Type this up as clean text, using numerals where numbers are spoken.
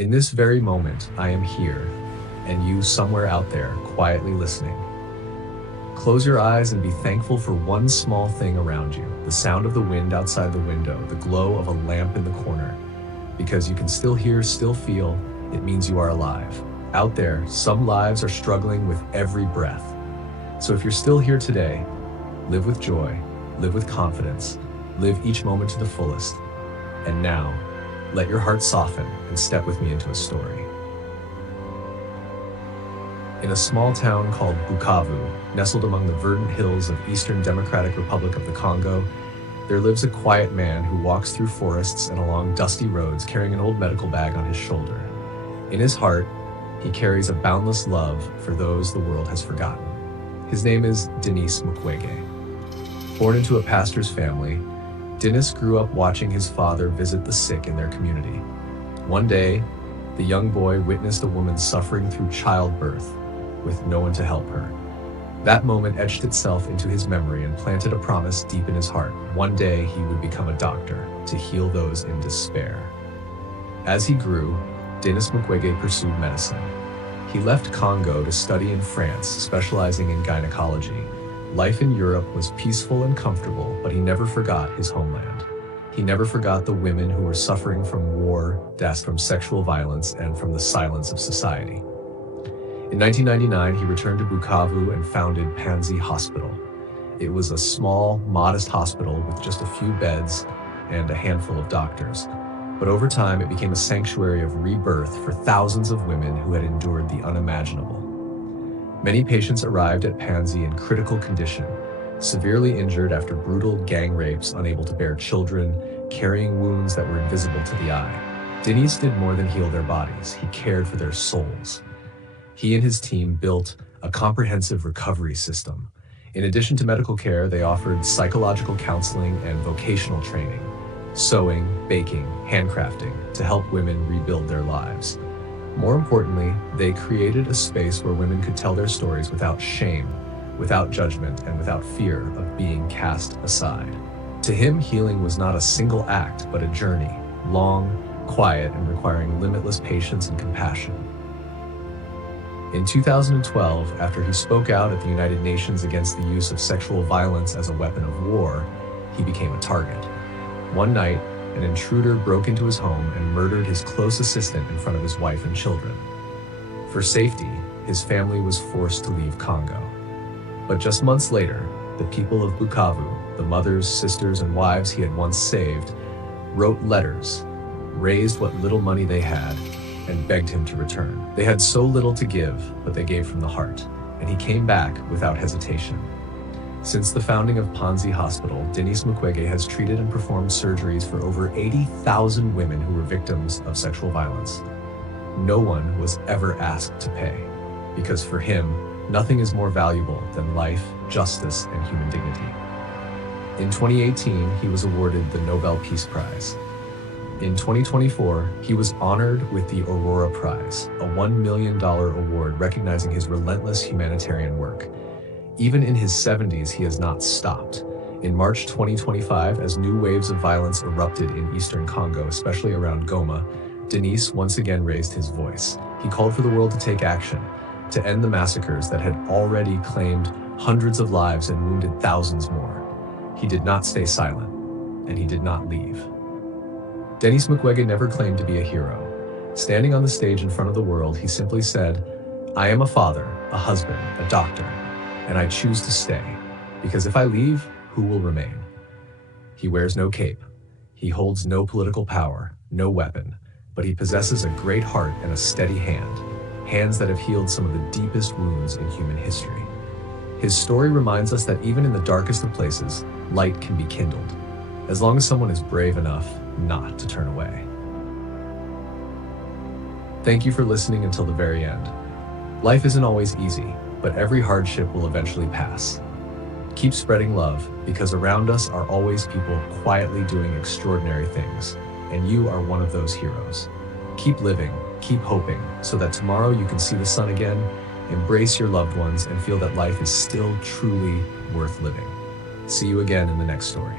In this very moment, I am here, and you somewhere out there, quietly listening. Close your eyes and be thankful for one small thing around you, the sound of the wind outside the window, the glow of a lamp in the corner. Because you can still hear, still feel, it means you are alive. Out there, some lives are struggling with every breath. So if you're still here today, live with joy, live with confidence, live each moment to the fullest. And now, let your heart soften and step with me into a story. In a small town called Bukavu, nestled among the verdant hills of Eastern Democratic Republic of the Congo, there lives a quiet man who walks through forests and along dusty roads carrying an old medical bag on his shoulder. In his heart, he carries a boundless love for those the world has forgotten. His name is Denis Mukwege. Born into a pastor's family, Denis grew up watching his father visit the sick in their community. One day, the young boy witnessed a woman suffering through childbirth with no one to help her. That moment etched itself into his memory and planted a promise deep in his heart. One day he would become a doctor to heal those in despair. As he grew, Denis Mukwege pursued medicine. He left Congo to study in France, specializing in gynecology. Life in Europe was peaceful and comfortable, but he never forgot his homeland. He never forgot the women who were suffering from war, death from sexual violence, and from the silence of society. In 1999, he returned to Bukavu and founded Panzi Hospital. It was a small, modest hospital with just a few beds and a handful of doctors. But over time, it became a sanctuary of rebirth for thousands of women who had endured the unimaginable. Many patients arrived at Panzi in critical condition, severely injured after brutal gang rapes, unable to bear children, carrying wounds that were invisible to the eye. Denis did more than heal their bodies, he cared for their souls. He and his team built a comprehensive recovery system. In addition to medical care, they offered psychological counseling and vocational training, sewing, baking, handcrafting, to help women rebuild their lives. More importantly, they created a space where women could tell their stories without shame, without judgment, and without fear of being cast aside. To him, healing was not a single act, but a journey, long, quiet, and requiring limitless patience and compassion. In 2012, after he spoke out at the United Nations against the use of sexual violence as a weapon of war, he became a target. One night, an intruder broke into his home and murdered his close assistant in front of his wife and children. For safety, his family was forced to leave Congo. But just months later, the people of Bukavu, the mothers, sisters, and wives he had once saved, wrote letters, raised what little money they had, and begged him to return. They had so little to give, but they gave from the heart, and he came back without hesitation. Since the founding of Panzi Hospital, Denis Mukwege has treated and performed surgeries for over 80,000 women who were victims of sexual violence. No one was ever asked to pay, because for him, nothing is more valuable than life, justice, and human dignity. In 2018, he was awarded the Nobel Peace Prize. In 2024, he was honored with the Aurora Prize, a $1 million award recognizing his relentless humanitarian work. Even in his 70s, he has not stopped. In March 2025, as new waves of violence erupted in eastern Congo, especially around Goma, Denis once again raised his voice. He called for the world to take action, to end the massacres that had already claimed hundreds of lives and wounded thousands more. He did not stay silent, and he did not leave. Denis Mukwege never claimed to be a hero. Standing on the stage in front of the world, he simply said, "I am a father, a husband, a doctor, and I choose to stay, because if I leave, who will remain?" He wears no cape. He holds no political power, no weapon, but he possesses a great heart and a steady hand, hands that have healed some of the deepest wounds in human history. His story reminds us that even in the darkest of places, light can be kindled, as long as someone is brave enough not to turn away. Thank you for listening until the very end. Life isn't always easy, but every hardship will eventually pass. Keep spreading love, because around us are always people quietly doing extraordinary things, and you are one of those heroes. Keep living, keep hoping, so that tomorrow you can see the sun again, embrace your loved ones, and feel that life is still truly worth living. See you again in the next story.